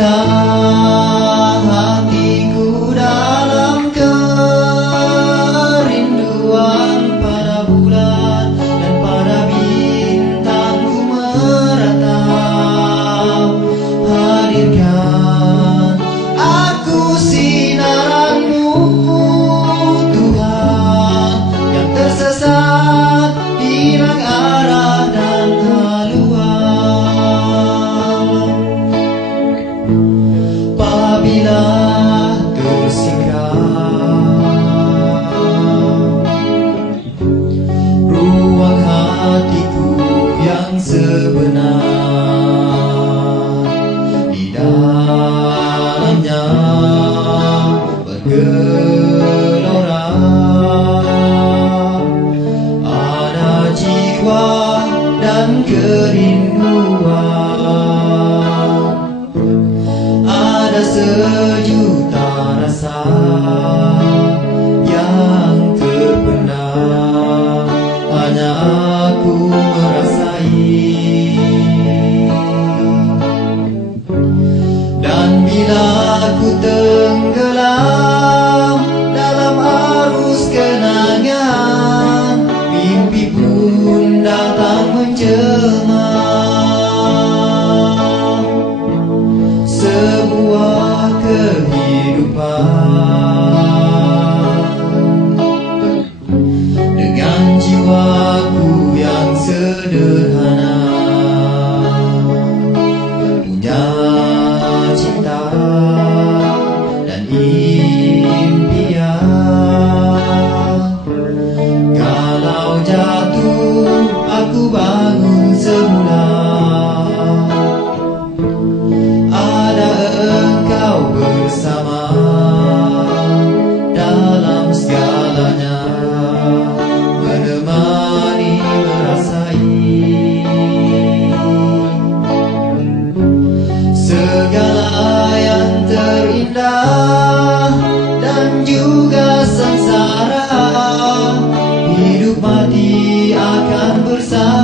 kita ikhwa dan kerinduan. Ada sejuta rasa yang terpendam. Hanya aku merasai. Dan bila aku tenggelam Dengan jiwaku yang sederhana Punya cinta dan impian Kalau jatuh aku bangun semula. bersama dalam segalanya. Menemani merasai. Segala yang terindah dan juga sengsara hidup mati akan bersama.